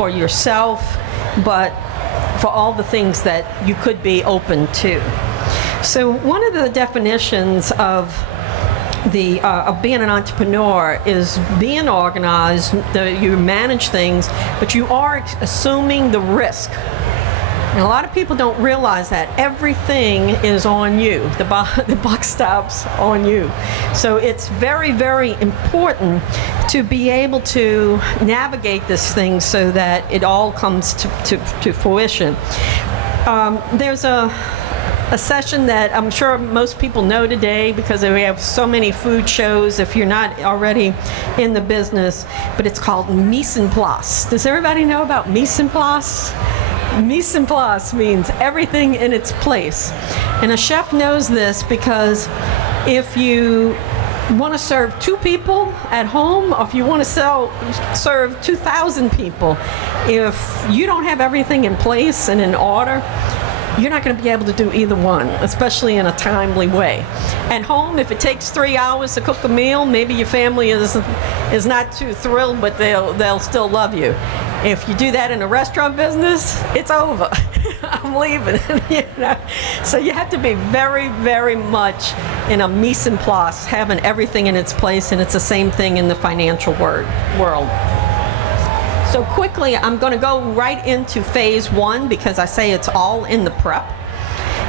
for yourself, but for all the things that you could be open to. So one of the definitions of being an entrepreneur is being organized. You manage things, but you are assuming the risk. And a lot of people don't realize that everything is on you. The buck stops on you. So it's very, very important to be able to navigate this thing so that it all comes to fruition. There's a session that I'm sure most people know today because we have so many food shows if you're not already in the business, but it's called mise en place. Does everybody know about mise en place? Mise en place means everything in its place. And a chef knows this because if you want to serve 2 people at home, or if you want to serve 2,000 people, if you don't have everything in place and in order, you're not going to be able to do either one, especially in a timely way. At home, if it takes 3 hours to cook a meal, maybe your family is not too thrilled, but they'll still love you. If you do that in a restaurant business, it's over. I'm leaving. You know? So you have to be very, very much in a mise en place, having everything in its place, and it's the same thing in the financial world. So quickly, I'm going to go right into phase 1 because I say it's all in the prep.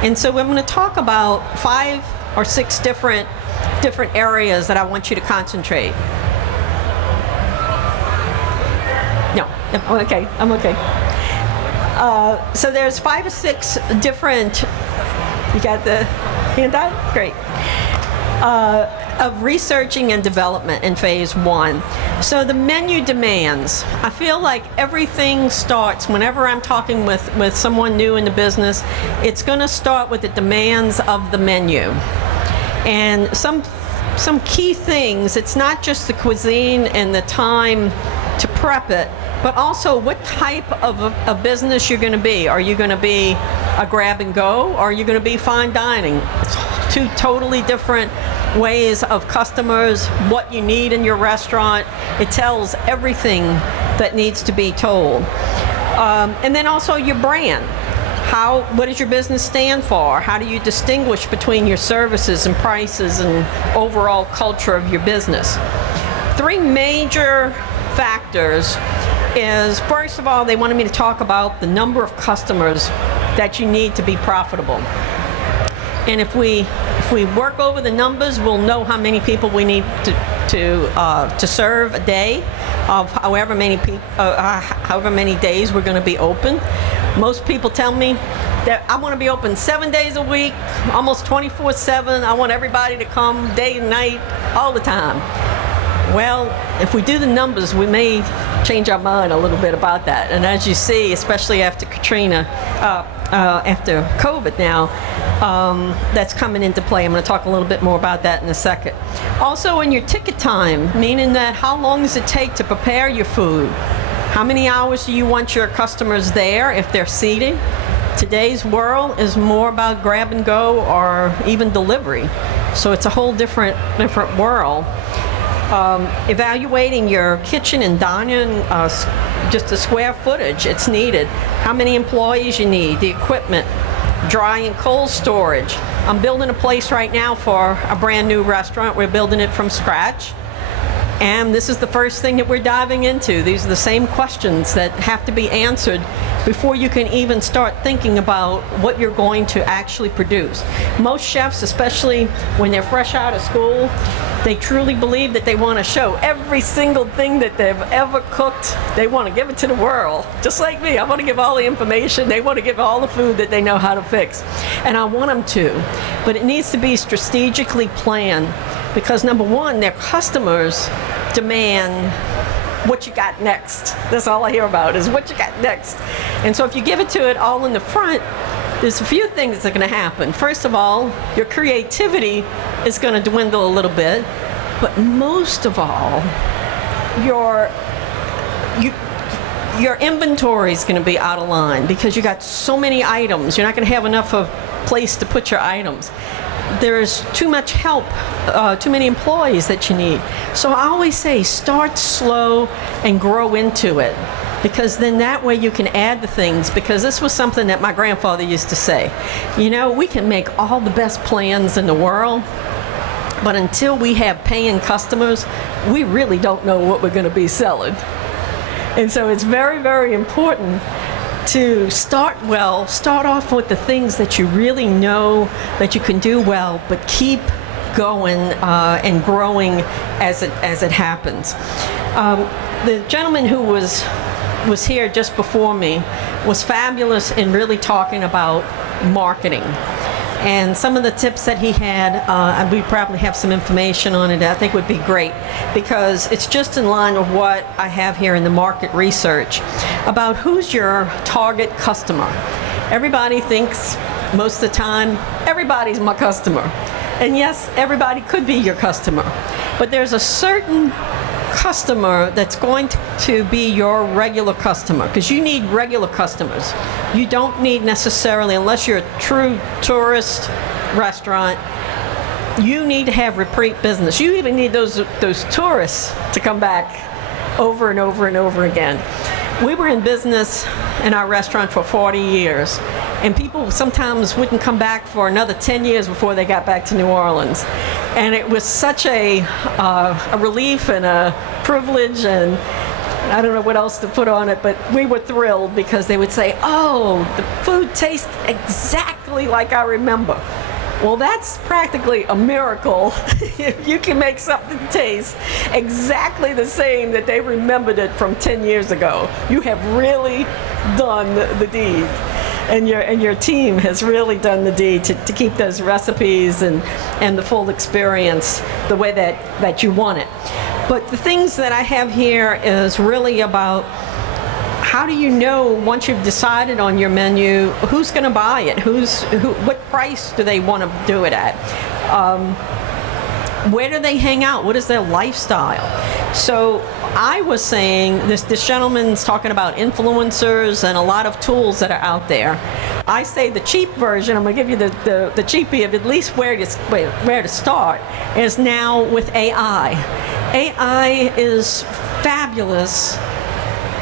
And so I'm going to talk about 5 or 6 different areas that I want you to concentrate. No, okay, I'm okay. So there's 5 or 6 different, you got the handout? Great. Of researching and development in phase 1. So the menu demands. I feel like everything starts, whenever I'm talking with someone new in the business, it's going to start with the demands of the menu. And some key things, it's not just the cuisine and the time to prep it, but also what type of a business you're going to be. Are you going to be a grab and go, or are you going to be fine dining? It's 2 totally different ways of customers, what you need in your restaurant. It tells everything that needs to be told. And then also your brand. What does your business stand for? How do you distinguish between your services and prices and overall culture of your business? 3 major factors is, first of all, they wanted me to talk about the number of customers that you need to be profitable. And if we work over the numbers, we'll know how many people we need to serve a day, of however many days we're going to be open. Most people tell me that I want to be open 7 days a week, almost 24/7. I want everybody to come day and night, all the time. Well, if we do the numbers, we may change our mind a little bit about that. And as you see, especially after Katrina, after COVID now, that's coming into play. I'm going to talk a little bit more about that in a second. Also, in your ticket time, meaning that how long does it take to prepare your food? How many hours do you want your customers there if they're seated? Today's world is more about grab and go or even delivery. So it's a whole different world. Evaluating your kitchen and dining, just the square footage it's needed, how many employees you need, the equipment, dry and cold storage. I'm building a place right now for a brand new restaurant. We're building it from scratch. And this is the first thing that we're diving into. These are the same questions that have to be answered before you can even start thinking about what you're going to actually produce. Most chefs, especially when they're fresh out of school, they truly believe that they want to show every single thing that they've ever cooked. They want to give it to the world. Just like me, I want to give all the information. They want to give all the food that they know how to fix. And I want them to. But it needs to be strategically planned because, number one, their customers demand what you got next. That's all I hear about is what you got next. And so if you give it to it all in the front, there's a few things that are going to happen. First of all, your creativity is going to dwindle a little bit, but most of all, your inventory is going to be out of line because you got so many items. You're not going to have enough of place to put your items. There's too much help, too many employees that you need. So I always say start slow and grow into it. because then that way you can add the things, because this was something that my grandfather used to say. You know, we can make all the best plans in the world, but until we have paying customers, we really don't know what we're going to be selling. And so it's very, very important to start off with the things that you really know that you can do well, but keep going and growing as it happens. The gentleman who was here just before me was fabulous in really talking about marketing. And some of the tips that he had, and we probably have some information on it, I think would be great, because it's just in line with what I have here in the market research about who's your target customer. Everybody thinks most of the time, everybody's my customer. And yes, everybody could be your customer, but there's a certain customer that's going to be your regular customer, because you need regular customers. You don't need necessarily, unless you're a true tourist restaurant, you need to have repeat business. You even need those tourists to come back over and over and over again. We were in business in our restaurant for 40 years, and people sometimes wouldn't come back for another 10 years before they got back to New Orleans. And it was such a relief and a privilege, and I don't know what else to put on it, but we were thrilled because they would say, "Oh, the food tastes exactly like I remember." Well, that's practically a miracle if you can make something taste exactly the same that they remembered it from 10 years ago. You have really done the deed. And your team has really done the deed to keep those recipes and the full experience the way that you want it. But the things that I have here is really about how do you know, once you've decided on your menu, who's going to buy it? What price do they want to do it at? Where do they hang out? What is their lifestyle? So I was saying, this gentleman's talking about influencers and a lot of tools that are out there. I say the cheap version, I'm going to give you the cheapie of at least where to start, is now with AI. AI is fabulous,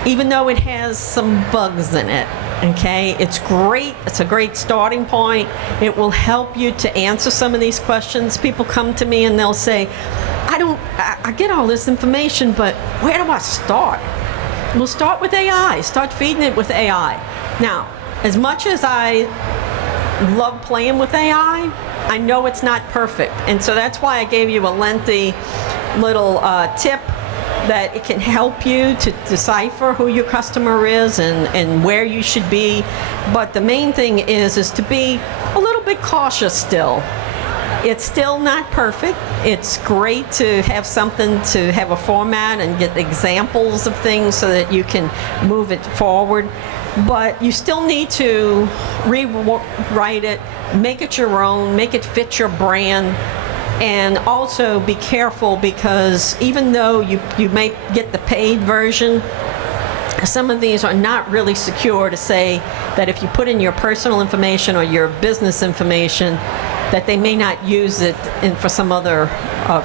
even though it has some bugs in it. Okay, it's great. It's a great starting point. It will help you to answer some of these questions. People come to me and they'll say, I get all this information, but where do I start? We'll start with AI. Start feeding it with AI. Now, as much as I love playing with AI, I know it's not perfect. And so that's why I gave you a lengthy little tip that it can help you to decipher who your customer is and where you should be. But the main thing is to be a little bit cautious still. It's still not perfect. It's great to have something, to have a format and get examples of things so that you can move it forward. But you still need to rewrite it, make it your own, make it fit your brand. And also be careful, because even though you may get the paid version, some of these are not really secure to say that if you put in your personal information or your business information, that they may not use it for some other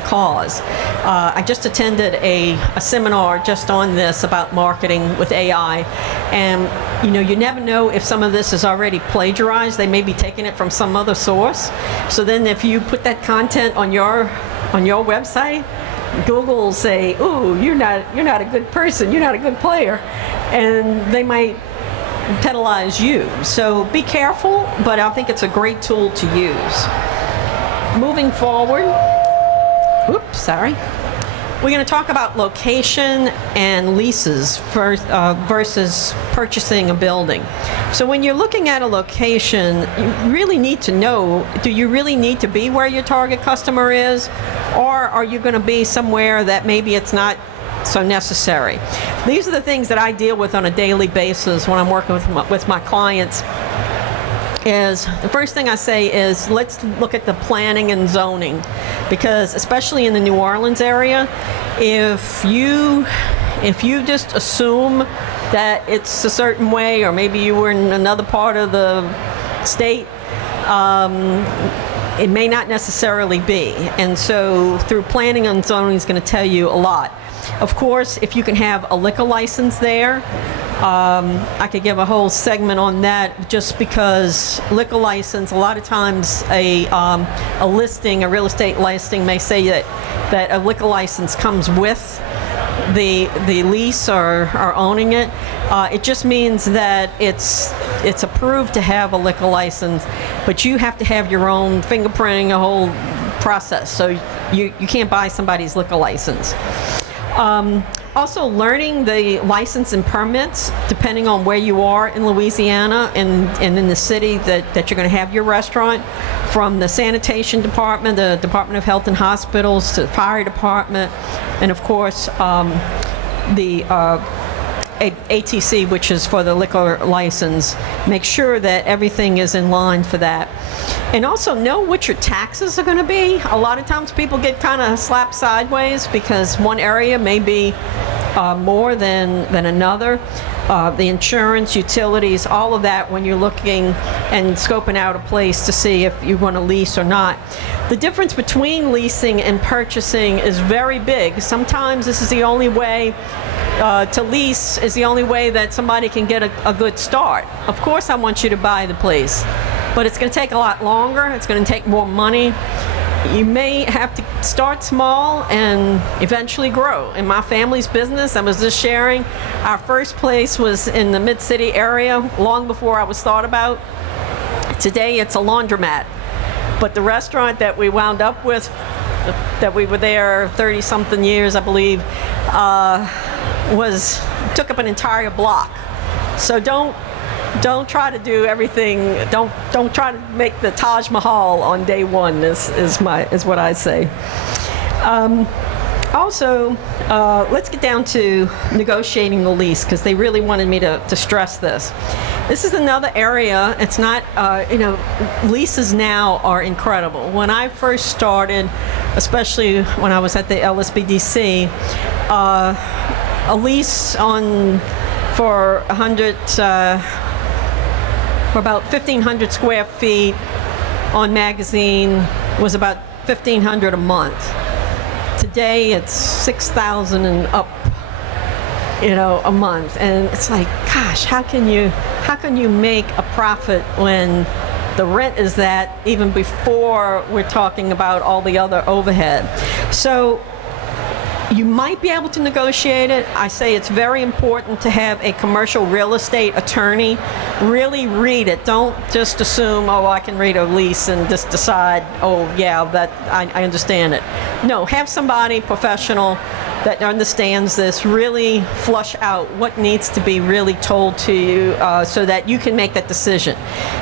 cause. I just attended a seminar just on this about marketing with AI, and you never know if some of this is already plagiarized. They may be taking it from some other source. So then if you put that content on your website, Google will say, "Ooh, you're not a good person, you're not a good player," and they might penalize you. So be careful, but I think it's a great tool to use. Moving forward, we're going to talk about location and leases versus purchasing a building. So when you're looking at a location, you really need to know, do you really need to be where your target customer is, or are you going to be somewhere that maybe it's not so necessary? These are the things that I deal with on a daily basis when I'm working with my clients. Is the first thing I say is, let's look at the planning and zoning, because especially in the New Orleans area, if you just assume that it's a certain way, or maybe you were in another part of the state, it may not necessarily be. And so through planning and zoning is going to tell you a lot. Of course, if you can have a liquor license there, I could give a whole segment on that, just because liquor license, a lot of times a listing, a real estate listing may say that a liquor license comes with the lease or owning it. It just means that it's approved to have a liquor license, but you have to have your own fingerprinting, a whole process. So you can't buy somebody's liquor license. Also, learning the license and permits, depending on where you are in Louisiana and in the city that you're going to have your restaurant, from the sanitation department, the Department of Health and Hospitals, to the fire department, and of course the ATC, which is for the liquor license. Make sure that everything is in line for that. And also know what your taxes are going to be. A lot of times people get kind of slapped sideways because one area may be more than another. The insurance, utilities, all of that when you're looking and scoping out a place to see if you want to lease or not. The difference between leasing and purchasing is very big. Sometimes this is the only way to lease, is the only way that somebody can get a good start. Of course I want you to buy the place, but it's going to take a lot longer. It's going to take more money. You may have to start small and eventually grow. In my family's business, I was just sharing, our first place was in the Mid-City area long before I was thought about. Today it's a laundromat. But the restaurant that we wound up with, that we were there 30-something years, I believe, took up an entire block. So don't try to do everything. Don't try to make the Taj Mahal on day one. Is what I say. Also, let's get down to negotiating the lease, because they really wanted me to stress this. This is another area. It's not, leases now are incredible. When I first started, especially when I was at the LSBDC, a lease for about 1,500 square feet on magazine was about $1,500 a month. Today it's 6,000 and up, a month. And it's like, gosh, how can you make a profit when the rent is that, even before we're talking about all the other overhead? So you might be able to negotiate it. I say it's very important to have a commercial real estate attorney. Really read it. Don't just assume, I can read a lease and just decide, that I understand it. No, have somebody professional that understands this. Really flush out what needs to be really told to you so that you can make that decision.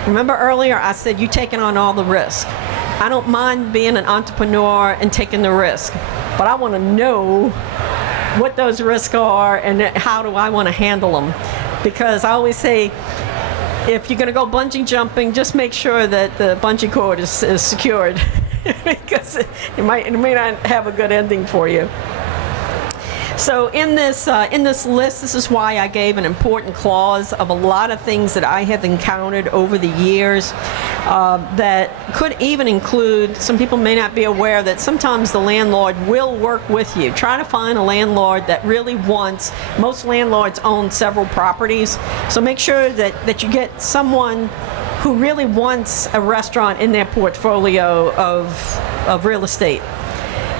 Remember earlier I said you taking on all the risk. I don't mind being an entrepreneur and taking the risk, but I want to know what those risks are and how do I want to handle them. Because I always say, if you're going to go bungee jumping, just make sure that the bungee cord is secured because it may not have a good ending for you. So in this list, this is why I gave an important clause of a lot of things that I have encountered over the years that could even include, some people may not be aware that sometimes the landlord will work with you. Try to find a landlord that really wants, most landlords own several properties, so make sure that you get someone who really wants a restaurant in their portfolio of real estate,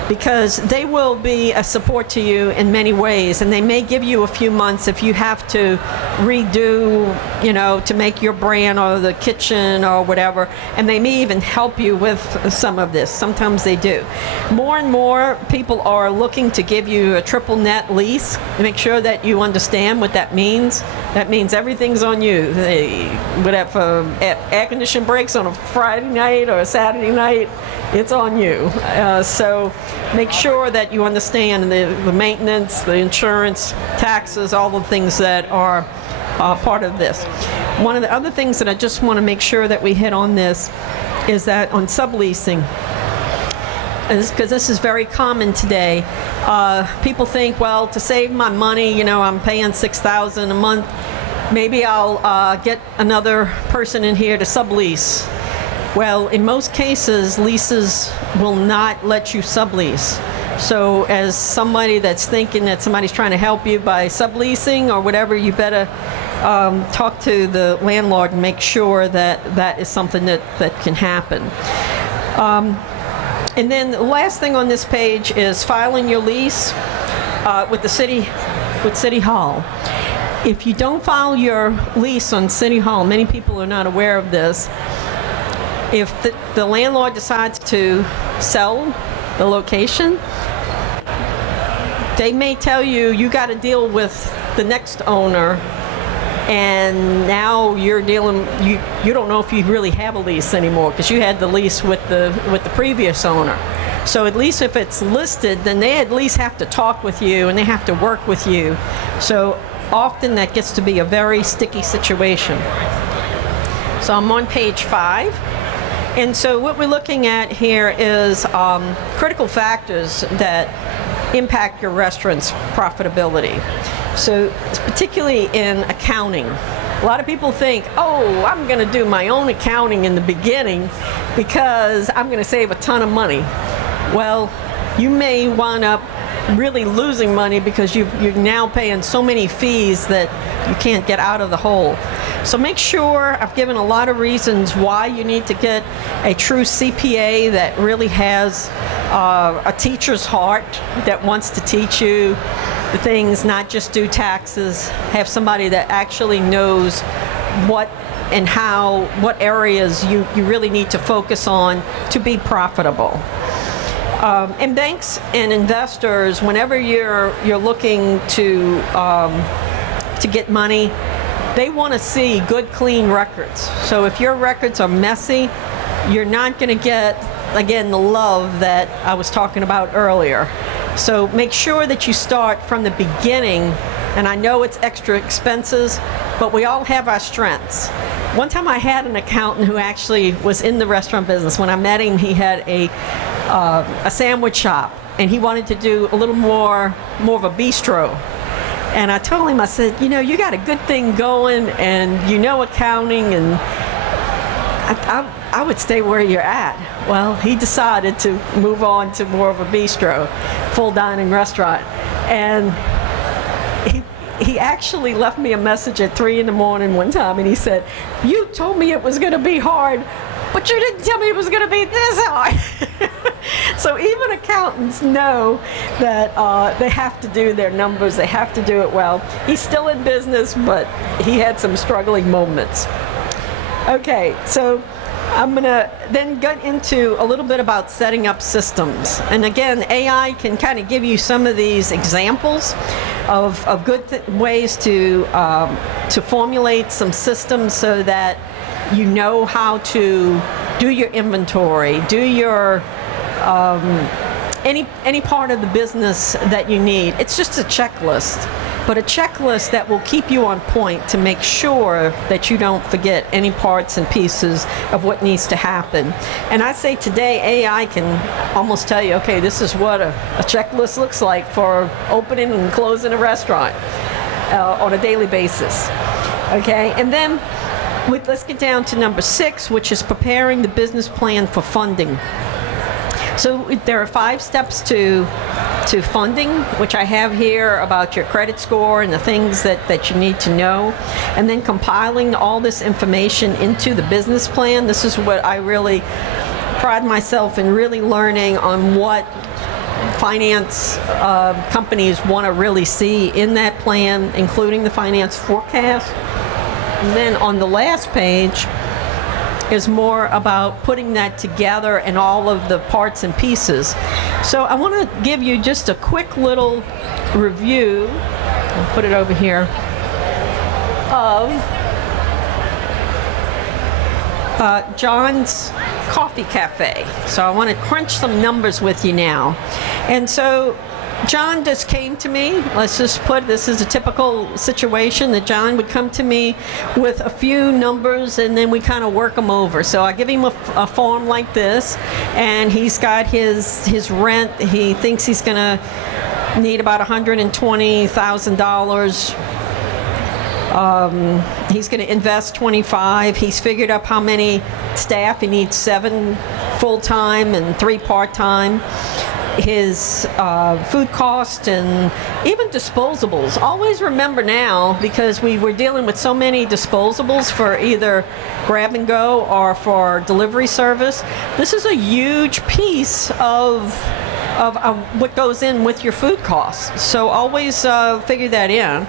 because they will be a support to you in many ways, and they may give you a few months if you have to redo, to make your brand or the kitchen or whatever, and they may even help you with some of this. Sometimes they do. More and more people are looking to give you a triple net lease. Make sure that you understand what that means. That means everything's on you. Whatever air conditioning breaks on a Friday night or a Saturday night, it's on you. So make sure that you understand the maintenance, the insurance, taxes, all the things that are part of this. One of the other things that I just want to make sure that we hit on this is that on subleasing, because this is very common today, people think, well, to save my money, I'm paying $6,000 a month, maybe I'll get another person in here to sublease. Well, in most cases, leases will not let you sublease. So as somebody that's thinking that somebody's trying to help you by subleasing or whatever, you better talk to the landlord and make sure that that is something that can happen. And then the last thing on this page is filing your lease with City Hall. If you don't file your lease on City Hall, many people are not aware of this. If the landlord decides to sell the location, they may tell you, you got to deal with the next owner, and now you're dealing, you don't know if you really have a lease anymore because you had the lease with the previous owner. So at least if it's listed, then they at least have to talk with you and they have to work with you. So often that gets to be a very sticky situation. So I'm on page 5. And so what we're looking at here is critical factors that impact your restaurant's profitability. So particularly in accounting. A lot of people think, oh, I'm going to do my own accounting in the beginning because I'm going to save a ton of money. Well, you may wind up really losing money because you're now paying so many fees that you can't get out of the hole. So make sure, I've given a lot of reasons why you need to get a true CPA that really has a teacher's heart, that wants to teach you the things, not just do taxes. Have somebody that actually knows what and how, what areas you really need to focus on to be profitable. And banks and investors, whenever you're looking to get money, they want to see good, clean records. So if your records are messy, you're not going to get, again, the love that I was talking about earlier. So make sure that you start from the beginning. And I know it's extra expenses, but we all have our strengths. One time I had an accountant who actually was in the restaurant business. When I met him, he had a sandwich shop, and he wanted to do a little more of a bistro. And I told him, I said, you know, you got a good thing going, and you know accounting, and I would stay where you're at. Well, he decided to move on to more of a bistro, full dining restaurant. And he actually left me a message at 3 in the morning one time, and he said, you told me it was going to be hard, but you didn't tell me it was going to be this hard. So even accountants know that they have to do their numbers, they have to do it well. He's still in business, but he had some struggling moments. Okay, so I'm going to then get into a little bit about setting up systems. And again, AI can kind of give you some of these examples of good ways to formulate some systems so that you know how to do your inventory, do your any part of the business that you need. It's just a checklist, but a checklist that will keep you on point to make sure that you don't forget any parts and pieces of what needs to happen. And I say today AI can almost tell you, okay, this is what a checklist looks like for opening and closing a restaurant on a daily basis. Okay, and then let's get down to number 6, which is preparing the business plan for funding. So there are 5 steps to funding, which I have here about your credit score and the things that you need to know. And then compiling all this information into the business plan. This is what I really pride myself in really learning on what finance companies want to really see in that plan, including the finance forecast. And then on the last page is more about putting that together and all of the parts and pieces. So I want to give you just a quick little review, I'll put it over here, of John's Coffee Cafe. So I want to crunch some numbers with you now. And so John just came to me, let's just put, this is a typical situation that John would come to me with a few numbers and then we kind of work them over. So I give him a form like this, and he's got his rent. He thinks he's going to need about $120,000. He's going to invest $25,000. He's figured up how many staff. He needs 7 full-time and 3 part-time. his food cost and even disposables. Always remember now, because we were dealing with so many disposables for either grab and go or for delivery service, this is a huge piece of what goes in with your food costs. So always figure that in.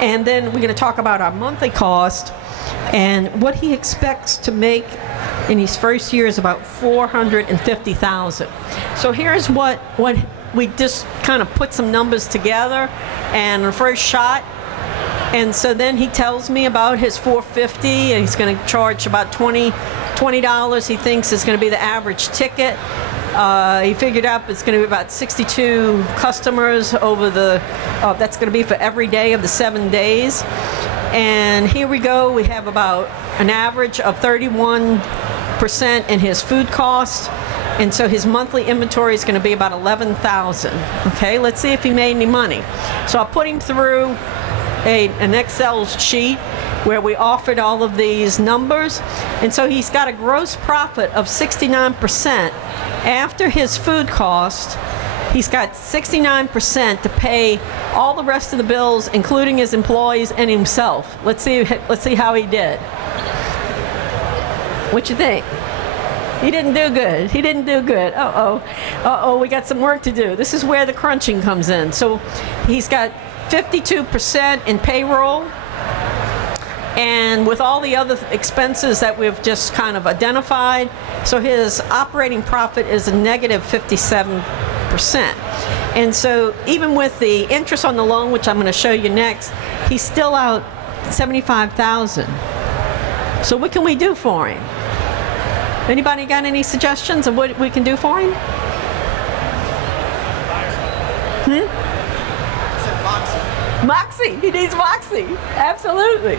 And then we're going to talk about our monthly cost, and what he expects to make in his first year is about $450,000. So here's what we just kind of put some numbers together and the first shot. And so then he tells me about his $450, and he's going to charge about $20 he thinks is going to be the average ticket. He figured out it's going to be about 62 customers over that's going to be for every day of the 7 days. And here we go, we have about an average of 31% in his food cost. And so his monthly inventory is going to be about $11,000. Okay, let's see if he made any money. So I'll put him through an Excel sheet where we offered all of these numbers. And so he's got a gross profit of 69%. After his food cost, he's got 69% to pay all the rest of the bills, including his employees and himself. Let's see how he did. What you think? He didn't do good. He didn't do good. Uh-oh, we got some work to do. This is where the crunching comes in. So he's got 52% in payroll, and with all the other expenses that we've just kind of identified, so his operating profit is a negative 57%. And so even with the interest on the loan, which I'm going to show you next, he's still out $75,000. So what can we do for him? Anybody got any suggestions of what we can do for him? Moxie. He needs Moxie. Absolutely.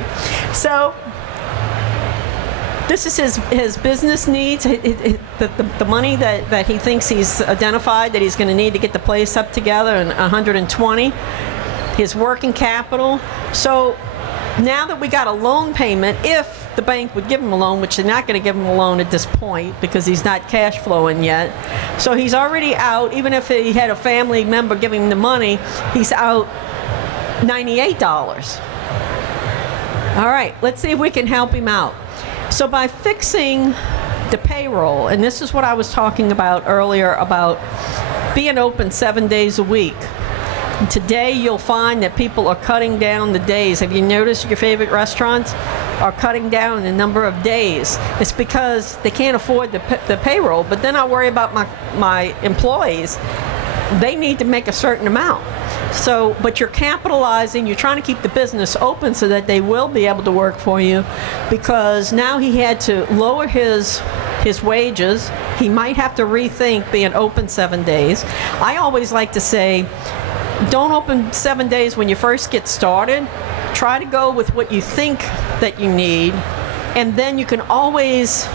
So this is his business needs, the money that he thinks he's identified that he's going to need to get the place up together, and 120. His working capital. So now that we got a loan payment, if the bank would give him a loan, which they're not going to give him a loan at this point because he's not cash flowing yet. So he's already out, even if he had a family member giving him the money, he's out $98. All right, let's see if we can help him out. So by fixing the payroll, and this is what I was talking about earlier about being open 7 days a week. Today you'll find that people are cutting down the days. Have you noticed your favorite restaurants are cutting down the number of days? It's because they can't afford the payroll, but then I worry about my employees. They need to make a certain amount. So, but you're capitalizing, you're trying to keep the business open so that they will be able to work for you, because now he had to lower his wages. He might have to rethink being open 7 days. I always like to say, don't open 7 days when you first get started. Try to go with what you think that you need, and then you can always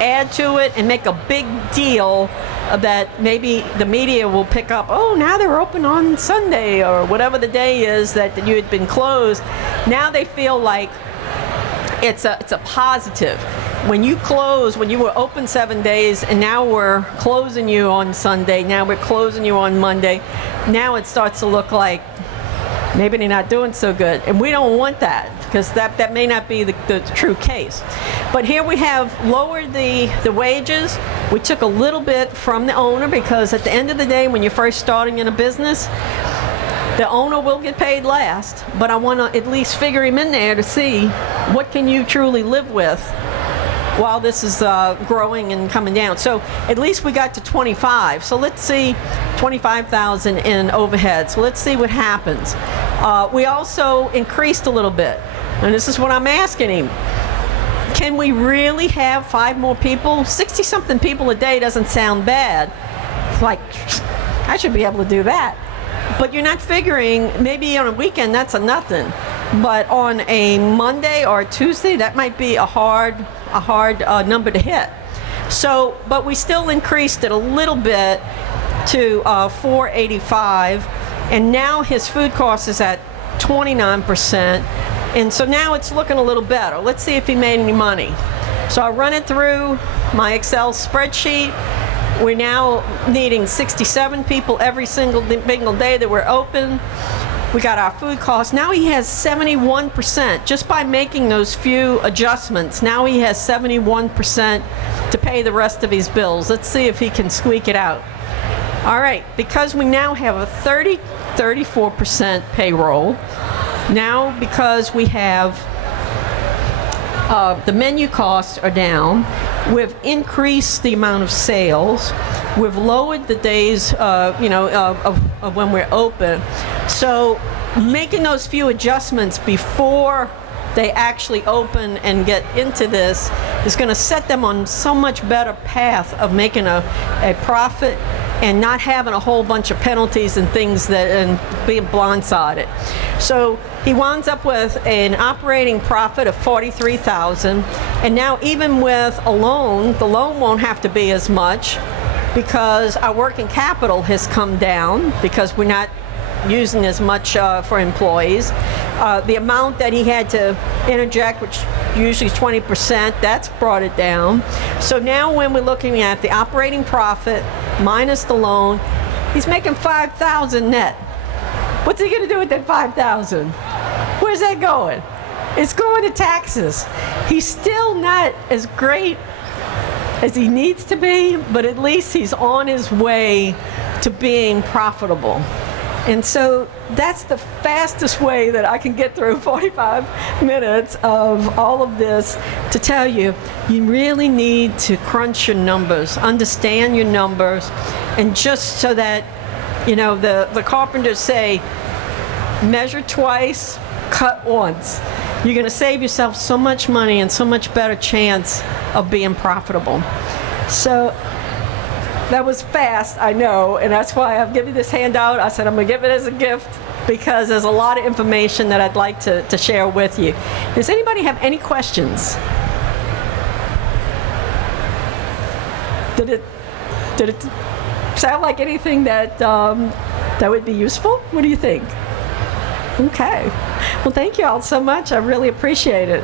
add to it and make a big deal that maybe the media will pick up. Oh, now they're open on Sunday or whatever the day is that you had been closed. Now they feel like it's a positive. When you were open 7 days and now we're closing you on Sunday, now we're closing you on Monday, now it starts to look like maybe they're not doing so good. And we don't want that, because that may not be the true case. But here we have lowered the wages. We took a little bit from the owner, because at the end of the day, when you're first starting in a business, the owner will get paid last. But I want to at least figure him in there to see what can you truly live with while this is growing and coming down. So at least we got to 25. So let's see, 25,000 in overhead. So let's see what happens. We also increased a little bit, and this is what I'm asking him. Can we really have 5 more people? 60-something people a day doesn't sound bad. Like, I should be able to do that. But you're not figuring, maybe on a weekend that's a nothing. But on a Monday or a Tuesday, that might be a hard number to hit. So, but we still increased it a little bit to $485, and now his food cost is at 29%, and so now it's looking a little better. Let's see if he made any money. So I run it through my Excel spreadsheet. We're now needing 67 people every single day that we're open. We got our food costs. Now he has 71%. Just by making those few adjustments, now he has 71% to pay the rest of his bills. Let's see if he can squeak it out. All right, because we now have a 34% payroll, now because we have the menu costs are down, we've increased the amount of sales, we've lowered the days of when we're open. So making those few adjustments before they actually open and get into this is going to set them on so much better path of making a profit and not having a whole bunch of penalties and things and being blindsided. So he winds up with an operating profit of $43,000, and now even with a loan, the loan won't have to be as much because our working capital has come down because we're not using as much for employees. The amount that he had to interject, which usually is 20%, that's brought it down. So now when we're looking at the operating profit minus the loan, he's making $5,000 net. What's he going to do with that $5,000? Where's that going? It's going to taxes. He's still not as great as he needs to be, but at least he's on his way to being profitable. And so that's the fastest way that I can get through 45 minutes of all of this to tell you, you really need to crunch your numbers, understand your numbers, and just so that, the carpenters say, measure twice, cut once. You're going to save yourself so much money and so much better chance of being profitable. So that was fast, I know, and that's why I've given you this handout. I said I'm going to give it as a gift because there's a lot of information that I'd like to share with you. Does anybody have any questions? Did it sound like anything that would be useful? What do you think? Okay. Well, thank you all so much. I really appreciate it.